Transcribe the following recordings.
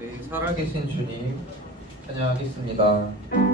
네, 살아계신 주님 찬양하겠습니다.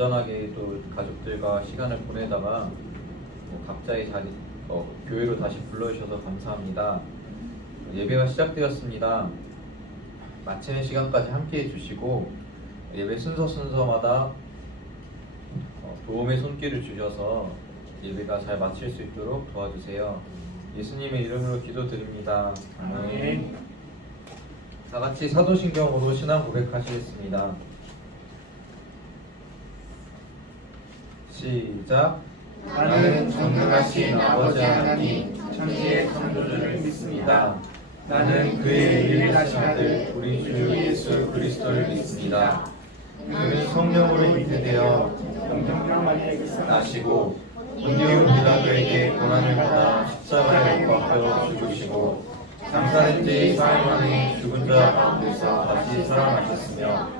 안전하게 또 가족들과 시간을 보내다가 뭐 각자의 자리 어, 교회로 다시 불러주셔서 감사합니다. 예배가 시작되었습니다. 마치는 시간까지 함께 해주시고 예배 순서 순서마다 어, 도움의 손길을 주셔서 예배가 잘 마칠 수 있도록 도와주세요. 예수님의 이름으로 기도드립니다. 아멘. 다 같이 사도신경으로 신앙 고백하시겠습니다. 시작. 나는 전능하신 아버지 하나님 천지의 창조주를 믿습니다. 나는 그의 유일하신 아들 우리 주 예수 그리스도를 믿습니다. 그는 성령으로 잉태되어 영정명만에게 나시고 본디오 빌라도에게 고난을 받아 십자가에 못 박혀 죽으시고 장사된 지 사흘 만에 죽은 자 가운데서 다시 살아나셨으며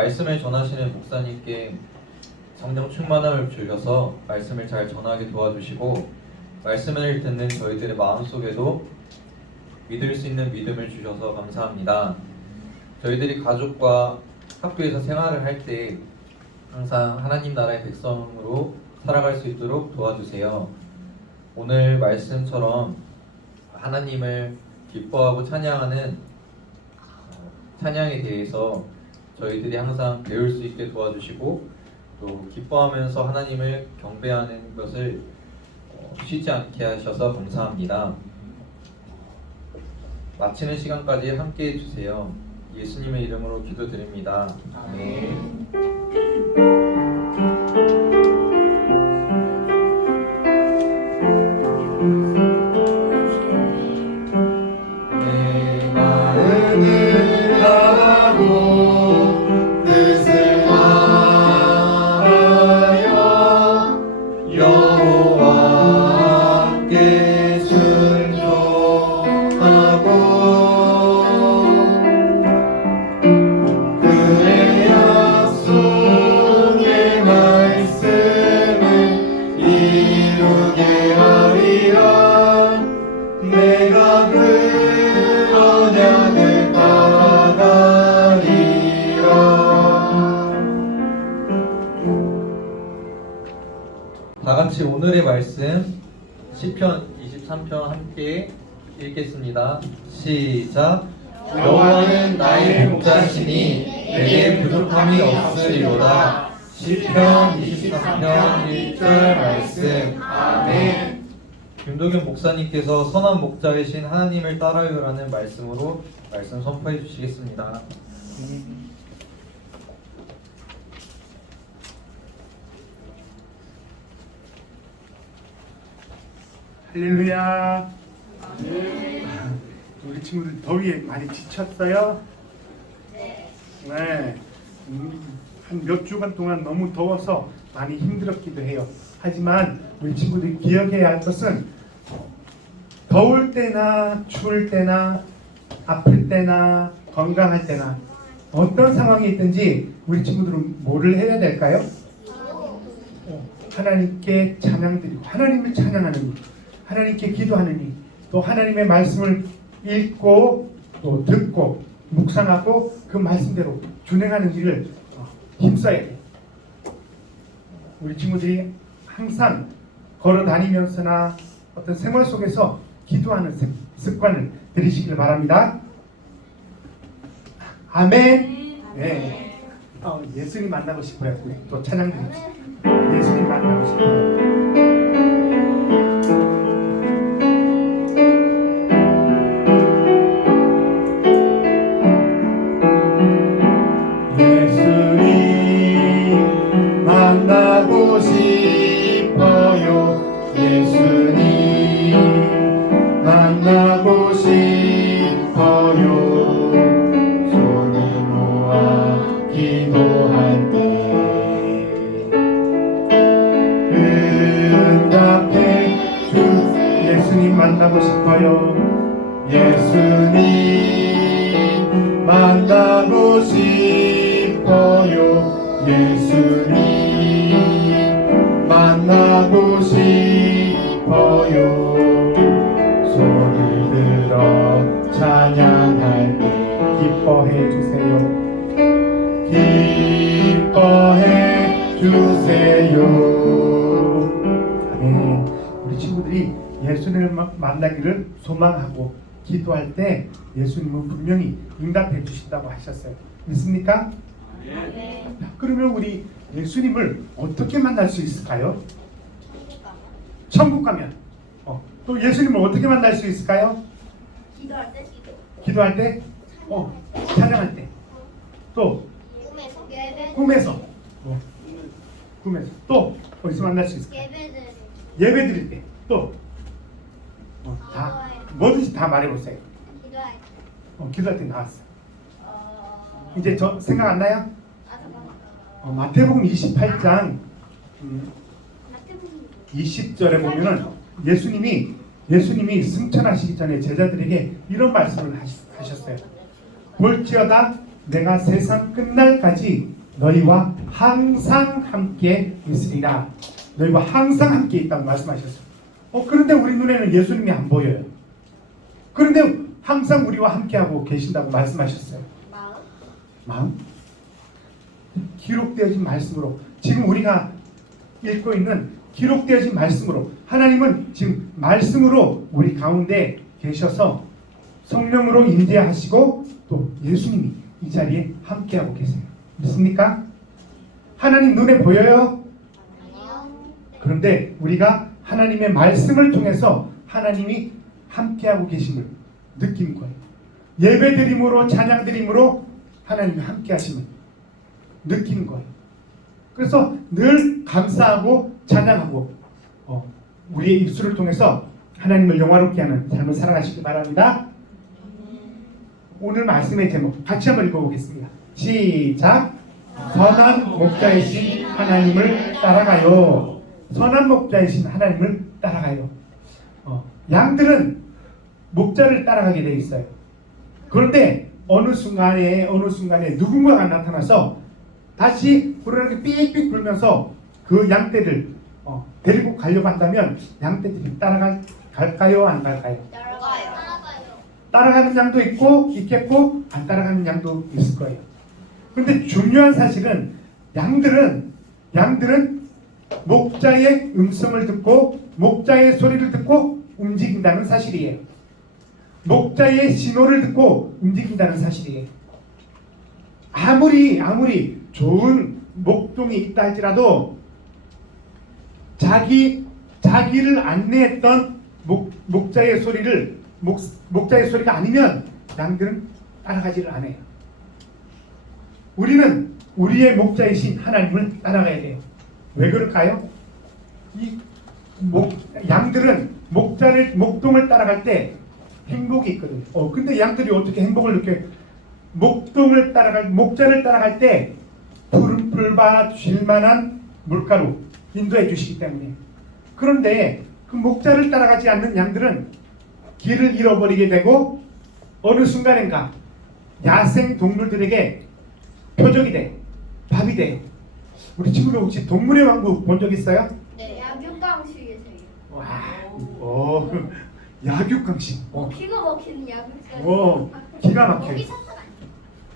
말씀을 전하시는 목사님께 성령 충만함을 주셔서 말씀을 잘 전하게 도와주시고 말씀을 듣는 저희들의 마음속에도 믿을 수 있는 믿음을 주셔서 감사합니다. 저희들이 가족과 학교에서 생활을 할 때 항상 하나님 나라의 백성으로 살아갈 수 있도록 도와주세요. 오늘 말씀처럼 하나님을 기뻐하고 찬양하는 어, 찬양에 대해서 저희들이 항상 배울 수 있게 도와주시고 또 기뻐하면서 하나님을 경배하는 것을 어, 쉬지 않게 하셔서 감사합니다. 마치는 시간까지 함께 해주세요. 예수님의 이름으로 기도드립니다. 아멘. 시작. 여호와는 나의 목자시니 내게 부족함이 없으리로다. 시편 23편 1절 말씀. 아멘. 김도경 목사님께서 선한 목자이신 하나님을 따라요라는 말씀으로 말씀 선포해 주시겠습니다. 할렐루야. 우리 친구들 더위에 많이 지쳤어요? 네. 한몇 주간 동안 너무 더워서 많이 힘들었기도 해요. 하지만 우리 친구들이 기억해야 할 것은 더울 때나 추울 때나 아플 때나 건강할 때나 어떤 상황이 있든지 우리 친구들은 뭐를 해야 될까요? 하나님께 찬양드리고 하나님을 찬양하는 일, 하나님께 기도하는 일, 또 하나님의 말씀을 읽고 또 듣고 묵상하고 그 말씀대로 준행하는 일을 어, 힘써야 돼요. 우리 친구들이 항상 걸어 다니면서나 어떤 생활 속에서 기도하는 습- 습관을 들이시길 바랍니다. 아멘. 네. 어, 예수님 만나고 싶어요. 또 찬양 드립시다. 예수님 만나고 싶어요. 기뻐해 주세요 기뻐해 주세요. 아멘. 우리 친구들이 예수님을 마- 만나기를 소망하고 기도할 때 예수님은 분명히 응답해 주신다고 하셨어요. 믿습니까? 자, 그러면 우리 예수님을 어떻게 만날 수 있을까요? 천국 가면. 어, 또 예수님을 어떻게 만날 수 있을까요? 기도할 때 기도. 기도할 때, 어, 찬양할 때, 또 꿈에서. 꿈에서 어, 꿈에서 또 어디서 만날 수 있을까요? 예배들. 예배 드릴 때 또 어, 다 뭐든지 다 말해보세요. 기도할 때. 어, 기도할 때 나왔어. 어. 이제 저 생각 안 나요? 아 잠깐만. 어, 마태복음 28장 음, 20절에 보면은 예수님이 예수님이 승천하시기 전에 제자들에게 이런 말씀을 하셨어요. 볼지어다 내가 세상 끝날까지 너희와 항상 함께 있으리라. 너희와 항상 함께 있다고 말씀하셨어요. 어 그런데 우리 눈에는 예수님이 안 보여요. 그런데 항상 우리와 함께하고 계신다고 말씀하셨어요. 마음. 마음 기록되어진 말씀으로 지금 우리가 읽고 있는 기록되어진 말씀으로 하나님은 지금 말씀으로 우리 가운데 계셔서 성령으로 임재하시고 또 예수님이 이 자리에 함께하고 계세요. 믿습니까? 하나님 눈에 보여요? 그런데 우리가 하나님의 말씀을 통해서 하나님이 함께하고 계심을 느끼는 거예요. 예배드림으로 찬양드림으로 하나님이 함께하심을 느끼는 거예요. 그래서 늘 감사하고 찬양하고 어, 우리의 입술을 통해서 하나님을 영화롭게 하는 삶을 살아가시기 바랍니다. 오늘 말씀의 제목 같이 한번 읽어보겠습니다. 시작. 선한 목자이신 하나님을 따라가요. 선한 목자이신 하나님을 따라가요. 어, 양들은 목자를 따라가게 돼 있어요. 그런데 어느 순간에 어느 순간에 누군가가 나타나서 다시 부르르게 삑삑 불면서 그 양떼를 어, 데리고 가려고 한다면 양떼들이 따라갈 갈까요 안 갈까요? 따라가는 양도 있고 있겠고 안 따라가는 양도 있을 거예요. 그런데 중요한 사실은 양들은 양들은 목자의 음성을 듣고 목자의 소리를 듣고 움직인다는 사실이에요. 목자의 신호를 듣고 움직인다는 사실이에요. 아무리 아무리 좋은 목동이 있다 할지라도 자기 자기를 안내했던 목, 목자의 소리를 목, 목자의 소리가 아니면 양들은 따라가지를 않아요. 우리는 우리의 목자이신 하나님을 따라가야 돼요. 왜 그럴까요? 이 목, 양들은 목자를 목동을 따라갈 때 행복이 있거든요. 어, 근데 양들이 어떻게 행복을 느껴요? 목동을 따라갈 목자를 따라갈 때 푸른 풀밭 쉴만한 물가로 인도해 주시기 때문에 그런데 그 목자를 따라가지 않는 양들은 길을 잃어버리게 되고 어느 순간인가 야생 동물들에게 표적이 돼 밥이 돼 우리 친구들 혹시 동물의 왕국 본 적 있어요? 네. 야육강식이세요. 와, 오, 야육강식. 어, 기가 막히는 야육강. 오, 기가 막혀요. 거기서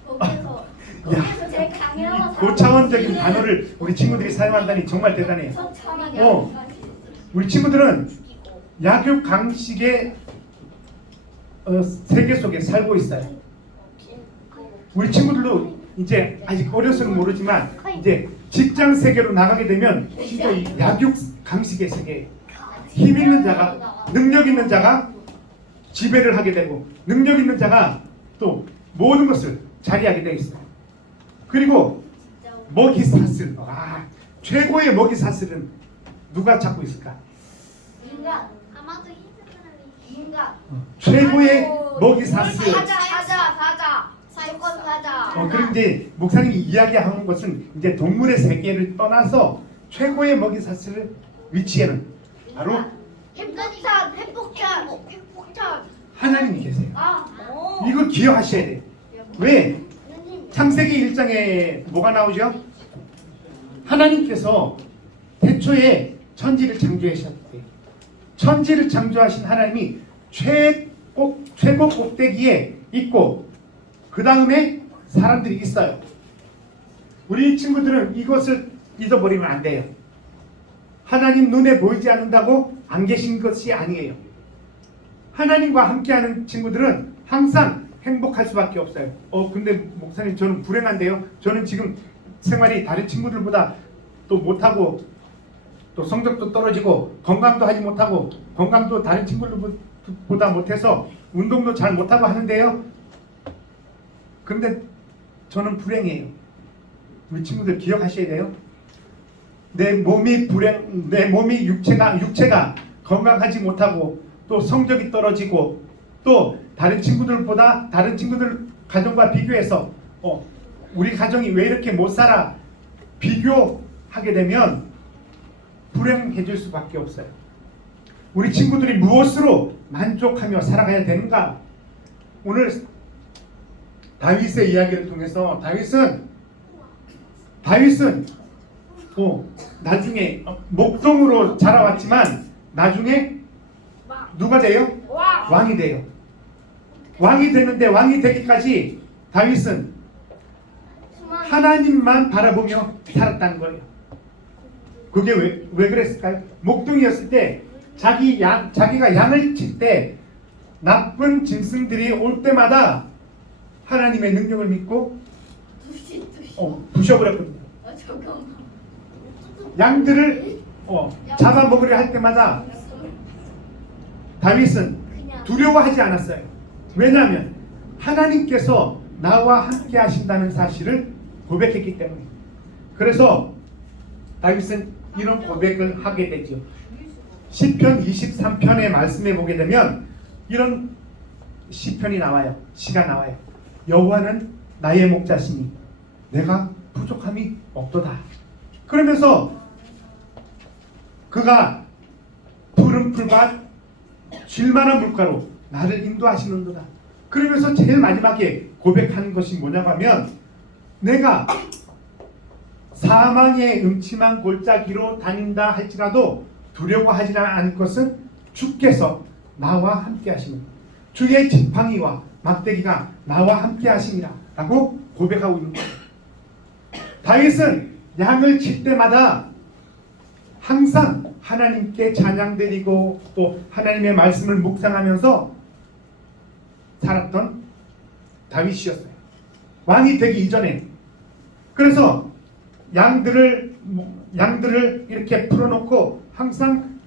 거기서 야, 거기서 제일 강렬한 고차원적인 단어를 우리 친구들이 사용한다니 정말 대단해요. 어. 야육강식. 우리 친구들은 죽이고. 야교 강식의 어, 세계 속에 살고 있어요. 우리 친구들도 이제 아직 어려서는 모르지만 이제 직장 세계로 나가게 되면 진짜 이 야교 강식의 세계 힘 있는 자가 능력 있는 자가 지배를 하게 되고 능력 있는 자가 또 모든 것을 자리하게 되어 있어요. 그리고 먹이 사슬 아 최고의 먹이 사슬은 누가 잡고 있을까? 인간. 인간. 최고의 먹이 사슬. 사자 사자 사자. 사건 사자. 어, 이제 목사님이 이야기하는 것은 이제 동물의 세계를 떠나서 최고의 먹이 사슬 위치에는 바로 핵폭탄 핵폭탄 핵폭탄. 하나님이 계세요. 아. 이거 기억하셔야 돼요. 왜? 창세기 1장에 뭐가 나오죠? 하나님께서 태초에 천지를 창조하셨대. 천지를 창조하신 하나님이 최고 최고 꼭대기에 있고 그 다음에 사람들이 있어요. 우리 친구들은 이것을 잊어버리면 안 돼요. 하나님 눈에 보이지 않는다고 안 계신 것이 아니에요. 하나님과 함께하는 친구들은 항상 행복할 수밖에 없어요. 어 근데 목사님 저는 불행한데요. 저는 지금 생활이 다른 친구들보다 또 못하고 또 성적도 떨어지고 건강도 하지 못하고 건강도 다른 친구들보다 못해서 운동도 잘 못하고 하는데요. 근데 저는 불행해요. 우리 친구들 기억하셔야 돼요. 내 몸이 불행, 내 몸이 육체가 육체가 건강하지 못하고 또 성적이 떨어지고 또 다른 친구들보다 다른 친구들 가정과 비교해서 어, 우리 가정이 왜 이렇게 못 살아 비교하게 되면 불행해질 수밖에 없어요. 우리 친구들이 무엇으로 만족하며 살아가야 되는가? 오늘 다윗의 이야기를 통해서 다윗은 다윗은 어, 나중에 어, 목동으로 자라왔지만 나중에 누가 돼요? 와. 왕이 돼요. 왕이 되는데 왕이 되기까지 다윗은 하나님만 바라보며 살았다는 거예요. 그게 왜, 왜 그랬을까요? 목동이었을 때 자기 양, 자기가 양을 칠 때 나쁜 짐승들이 올 때마다 하나님의 능력을 믿고 두시 두시. 어, 부셔버렸거든요. 아 잠깐만. 양들을 어, 잡아먹으려 할 때마다 다윗은. 두려워하지 않았어요. 왜냐하면 하나님께서 나와 함께 하신다는 사실을 고백했기 때문에. 그래서 다윗은 이런 고백을 하게 되죠. 시편 23편의 말씀에 보게 되면 이런 시편이 나와요. 시가 나와요. 여호와는 나의 목자시니 내가 부족함이 없도다. 그러면서 그가 푸른 풀밭 쉴만한 물가로 나를 인도하시는도다. 그러면서 제일 마지막에 고백하는 것이 뭐냐고 하면 내가 사망의 음침한 골짜기로 다닌다 할지라도 두려워하지 않을 것은 주께서 나와 함께 하시는 주의 지팡이와 막대기가 나와 함께 하심이라 라고 고백하고 있는 거예요. 다윗은 양을 칠 때마다 항상 하나님께 찬양 드리고 또 하나님의 말씀을 묵상하면서 살았던 다윗이었어요. 왕이 되기 이전에. 그래서 양들을 양들을 이렇게 풀어놓고 항상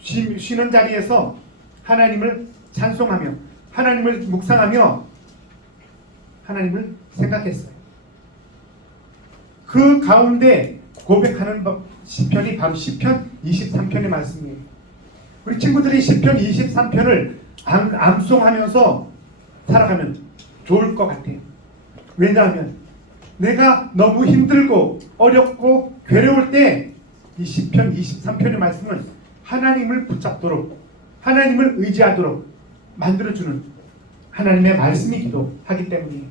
쉬, 쉬는 자리에서 하나님을 찬송하며 하나님을 묵상하며 하나님을 생각했어요. 그 가운데 고백하는 법- 시편이 바로 시편 23편의 말씀이에요. 우리 친구들이 시편 23편을 암, 암송하면서 살아가면 좋을 것 같아요. 왜냐하면 내가 너무 힘들고 어렵고 괴로울 때 이 시편 23편의 말씀은 하나님을 붙잡도록 하나님을 의지하도록 만들어주는 하나님의 말씀이기도 하기 때문이에요.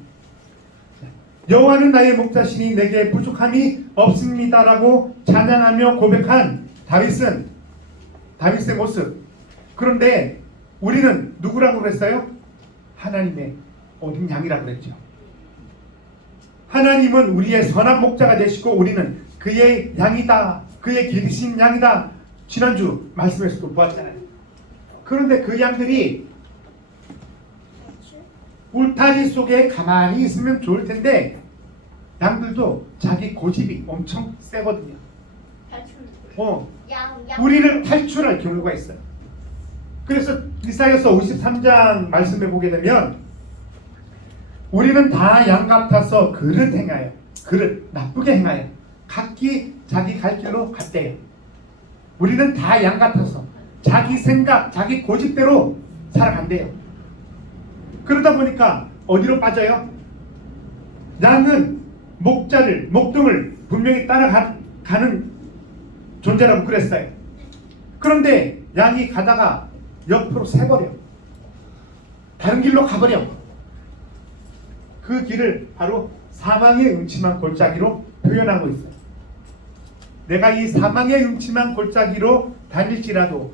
여호와는 나의 목자시니 내게 부족함이 없습니다라고 찬양하며 고백한 다윗은 다윗의 모습. 그런데 우리는 누구라고 그랬어요? 하나님의 어린 양이라고 그랬죠. 하나님은 우리의 선한 목자가 되시고 우리는 그의 양이다. 그의 기르신 양이다. 지난주 말씀에서도 보았잖아요. 그런데 그 양들이 울타리 속에 가만히 있으면 좋을 텐데 양들도 자기 고집이 엄청 세거든요. 어. 우리를 탈출할 경우가 있어요. 그래서 이사야서 53장 말씀해 보게 되면 우리는 다 양 같아서 그릇 행하여 그릇 나쁘게 행하여 각기 자기 갈 길로 갔대요. 우리는 다 양 같아서 자기 생각, 자기 고집대로 살아간대요. 그러다 보니까 어디로 빠져요? 양은 목자를, 목동을 분명히 따라가는 존재라고 그랬어요. 그런데 양이 가다가 옆으로 새버려. 다른 길로 가버려. 그 길을 바로 사망의 음침한 골짜기로 표현하고 있어요. 내가 이 사망의 음침한 골짜기로 다닐지라도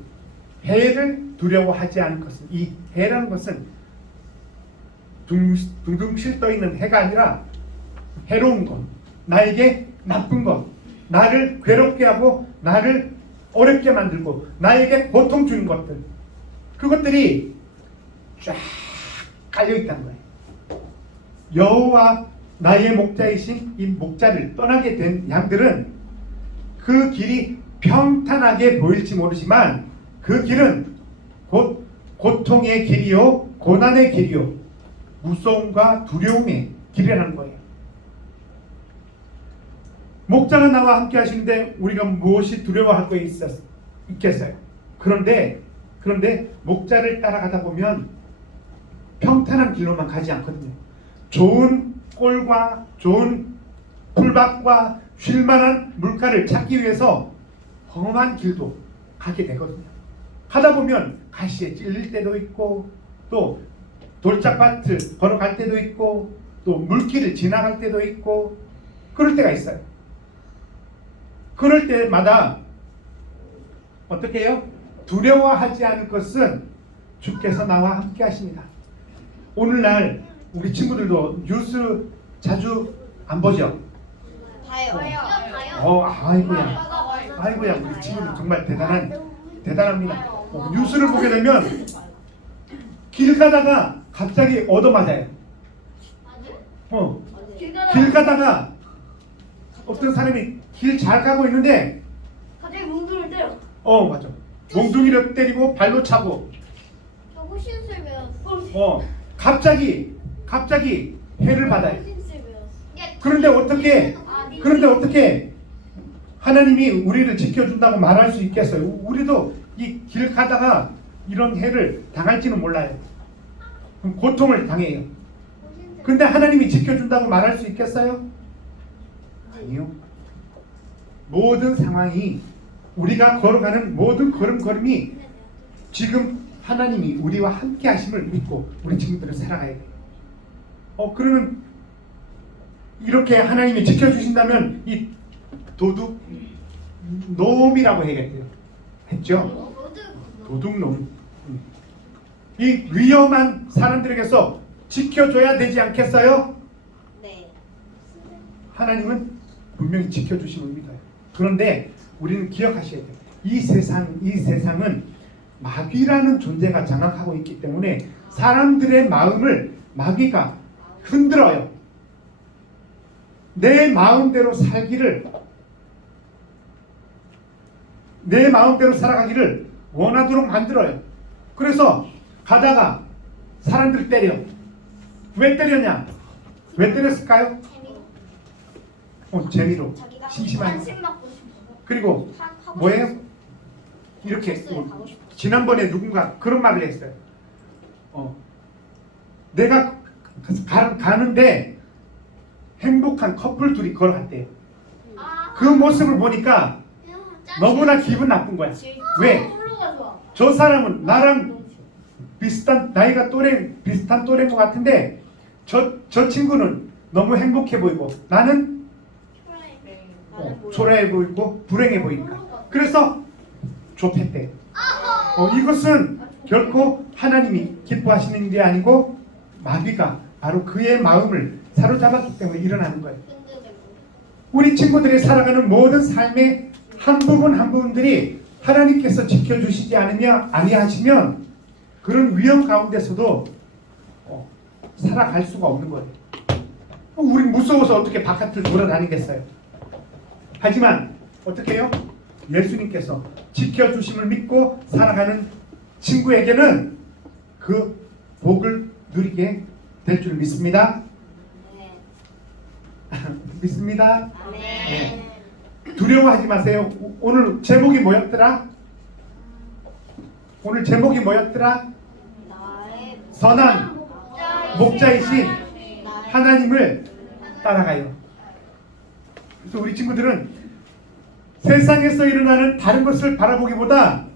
해를 두려워하지 않을 것은 이 해라는 것은 둥- 둥둥실 떠 있는 해가 아니라 해로운 것, 나에게 나쁜 것, 나를 괴롭게 하고 나를 어렵게 만들고 나에게 고통 주는 것들, 그것들이 쫙 깔려 있다는 거예요. 여호와 나의 목자이신 이 목자를 떠나게 된 양들은 그 길이 평탄하게 보일지 모르지만 그 길은 곧 고통의 길이요 고난의 길이요 무서움과 두려움의 길이라는 거예요. 목자가 나와 함께 하시는데 우리가 무엇이 두려워할 거 있었, 있겠어요? 그런데 그런데 목자를 따라가다 보면 평탄한 길로만 가지 않거든요. 좋은 꼴과 좋은 풀밭과 쉴만한 물가를 찾기 위해서 험한 길도 가게 되거든요. 가다 보면 가시에 찔릴 때도 있고 또 돌짝밭을 걸어갈 때도 있고 또 물길을 지나갈 때도 있고 그럴 때가 있어요. 그럴 때마다 어떻게 해요? 두려워하지 않을 것은 주께서 나와 함께 하십니다. 오늘날 우리 친구들도 뉴스 자주 안 보죠? 봐요. 어, 아이고야. 아이고야, 우리 친구들 정말 대단한, 대단합니다. 어, 뉴스를 보게 되면 길 가다가 갑자기 얻어맞아요. 어, 길 가다가 어떤 사람이 길 잘 가고 있는데, 갑자기 몽둥이를 때려. 어, 맞아. 몽둥이를 때리고 발로 차고, 저 호신술 배웠어. 어, 갑자기, 갑자기 해를 받아요. 그런데 어떻게, 그런데 어떻게 하나님이 우리를 지켜준다고 말할 수 있겠어요? 우리도 이 길 가다가 이런 해를 당할지는 몰라요. 고통을 당해요. 근데 하나님이 지켜준다고 말할 수 있겠어요? 아니요. 모든 상황이 우리가 걸어가는 모든 걸음걸음이 지금 하나님이 우리와 함께 하심을 믿고 우리 친구들을 살아가야 돼요. 어 그러면 이렇게 하나님이 지켜주신다면 이 도둑 놈이라고 해야겠대요. 했죠? 도둑놈. 음. 이 위험한 사람들에게서 지켜줘야 되지 않겠어요? 네. 하나님은 분명히 믿어요. 그런데 우리는 기억하셔야 돼요. 이 세상, 이 세상은 마귀라는 존재가 장악하고 있기 때문에 사람들의 마음을 마귀가 흔들어요. 내 마음대로 살기를 내 마음대로 살아가기를 원하도록 만들어요. 그래서 가다가 사람들 때려. 왜 때렸냐? 왜 때렸을까요? 재미로. 어, 재미로. 싶어. 그리고 뭐예요? 이렇게 어. 지난번에 누군가 그런 말을 했어요. 어, 내가 가, 가는데 행복한 커플 둘이 걸어갔대요. 아, 그 모습을 보니까 짠. 너무나 기분 나쁜 거야. 질- 왜? 저 사람은 나랑 비슷한 나이가 또래 비슷한 또래인 것 같은데 저 저 친구는 너무 행복해 보이고 나는. 어? 초라해 보이고 불행해 보인다. 그래서 좁혔대. 어, 이것은 결코 하나님이 기뻐하시는 일이 아니고 마귀가 바로 그의 마음을 사로잡았기 때문에 일어나는 거예요. 우리 친구들이 살아가는 모든 삶의 한 부분 한 부분들이 하나님께서 지켜주시지 않으며 아니하시면 그런 위험 가운데서도 어, 살아갈 수가 없는 거예요. 어, 우리 무서워서 어떻게 바깥을 돌아다니겠어요? 하지만 어떻게 해요? 예수님께서 지켜주심을 믿고 살아가는 친구에게는 그 복을 누리게 될 줄 믿습니다. 네. 믿습니다. 네. 두려워하지 마세요. 오- 오늘 제목이 뭐였더라? 오늘 제목이 뭐였더라? 선한 목자이신 하나님을 따라가요. 그래서 우리 친구들은 세상에서 일어나는 다른 것을 바라보기보다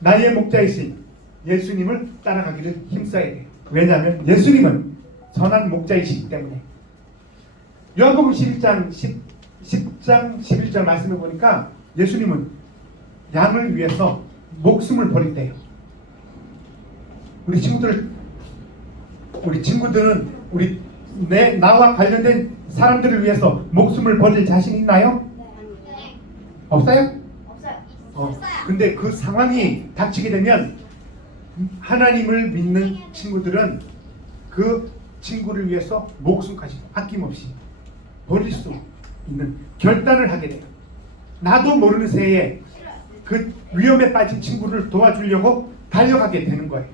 나의 목자이신 예수님을 따라가기를 힘써야 돼요. 왜냐하면 예수님은 선한 목자이시기 때문에. 요한복음 11장 10, 10장 11절 말씀을 보니까 예수님은 양을 위해서 목숨을 버린대요. 우리 친구들 우리 친구들은 우리 내 나와 관련된 사람들을 위해서 목숨을 버릴 자신 있나요? 네. 없어요? 없어요. 어. 근데 그 상황이 닥치게 되면 하나님을 믿는 친구들은 그 친구를 위해서 목숨까지 아낌없이 버릴 수 있는 결단을 하게 돼요. 나도 모르는 새에 그 위험에 빠진 친구를 도와주려고 달려가게 되는 거예요.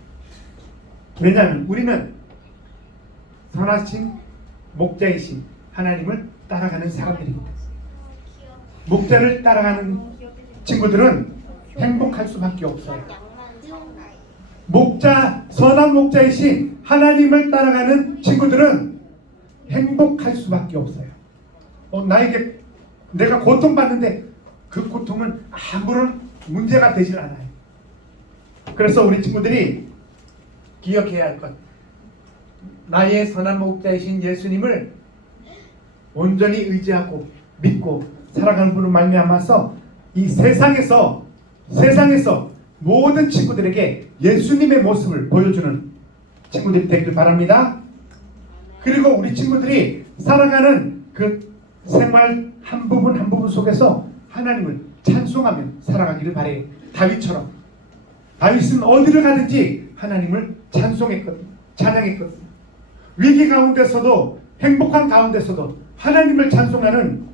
왜냐하면 우리는 선하신 목자이신 하나님을 따라가는 사람들입니다. 목자를 따라가는 친구들은 행복할 수밖에 없어요. 목자, 선한 목자이신 하나님을 따라가는 친구들은 행복할 수밖에 없어요. 어, 나에게 내가 고통받는데 그 고통은 아무런 문제가 되질 않아요. 그래서 우리 친구들이 기억해야 할 것. 나의 선한 목자이신 예수님을 온전히 의지하고 믿고 살아가는 분으로 말미암아서 이 세상에서 세상에서 모든 친구들에게 예수님의 모습을 보여주는 친구들이 되길 바랍니다. 그리고 우리 친구들이 살아가는 그 생활 한 부분 한 부분 속에서 하나님을 찬송하며 살아가기를 바래요. 다윗처럼 다윗은 어디를 가든지 하나님을 찬송했거든요. 찬양했거든요. 위기 가운데서도 행복한 가운데서도 하나님을 찬송하는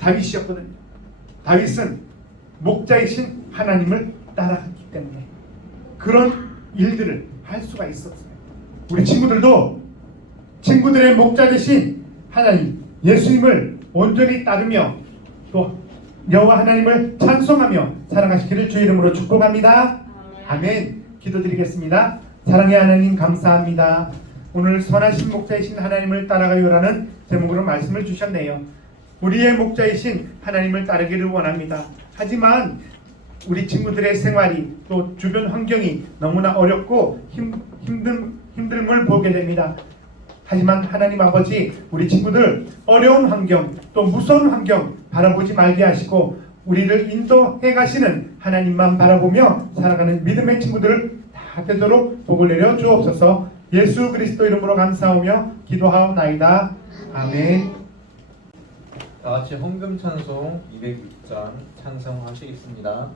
다윗이었거든요. 다윗은 목자이신 하나님을 따라갔기 때문에 그런 일들을 할 수가 있었어요. 우리 친구들도 친구들의 목자 되신 하나님 예수님을 온전히 따르며 또 여호와 하나님을 찬송하며 살아가시기를 주 이름으로 축복합니다. 아멘. 기도드리겠습니다. 사랑의 하나님 감사합니다. 오늘 선하신 목자이신 하나님을 따라가요라는 제목으로 말씀을 주셨네요. 우리의 목자이신 하나님을 따르기를 원합니다. 하지만 우리 친구들의 생활이 또 주변 환경이 너무나 어렵고 힘, 힘든 힘듦을 보게 됩니다. 하지만 하나님 아버지 우리 친구들 어려운 환경 또 무서운 환경 바라보지 말게 하시고 우리를 인도해 가시는 하나님만 바라보며 살아가는 믿음의 친구들을 다 되도록 복을 내려 주옵소서. 예수 그리스도 이름으로 감사하며 기도하옵나이다. 아멘. 다 같이 헌금 찬송 206장 찬송하시겠습니다.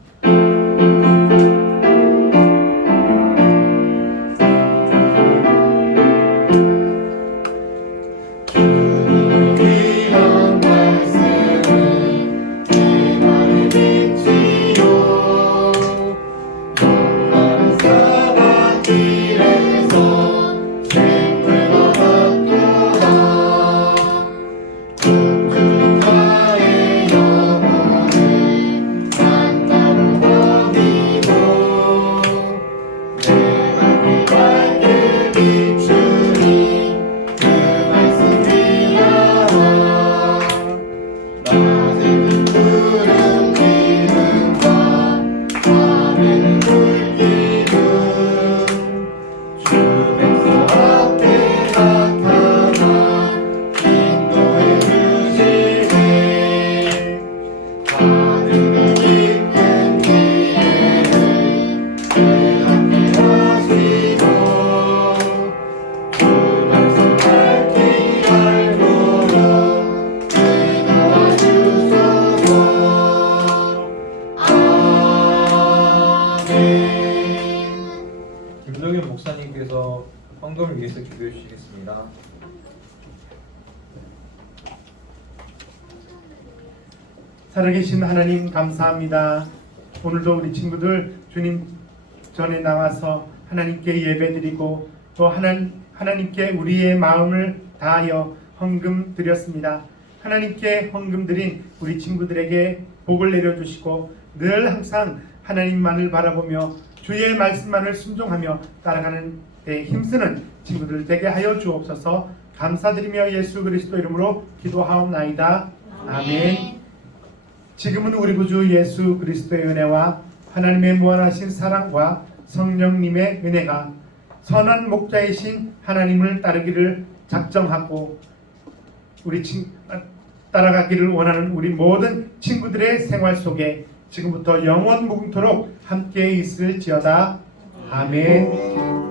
감사합니다. 오늘도 우리 친구들 주님 전에 나와서 하나님께 예배드리고 또 하나, 하나님께 우리의 마음을 다하여 헌금 드렸습니다. 하나님께 헌금 드린 우리 친구들에게 복을 내려주시고 늘 항상 하나님만을 바라보며 주의 말씀만을 순종하며 따라가는 데 힘쓰는 친구들 되게 하여 주옵소서 감사드리며 예수 그리스도 이름으로 기도하옵나이다. 아멘. 지금은 우리 구주 예수 그리스도의 은혜와 하나님의 무한하신 사랑과 성령님의 은혜가 선한 목자이신 하나님을 따르기를 작정하고 우리 친, 아, 따라가기를 원하는 우리 모든 친구들의 생활 속에 지금부터 영원 무궁토록 함께 있을지어다. 아멘.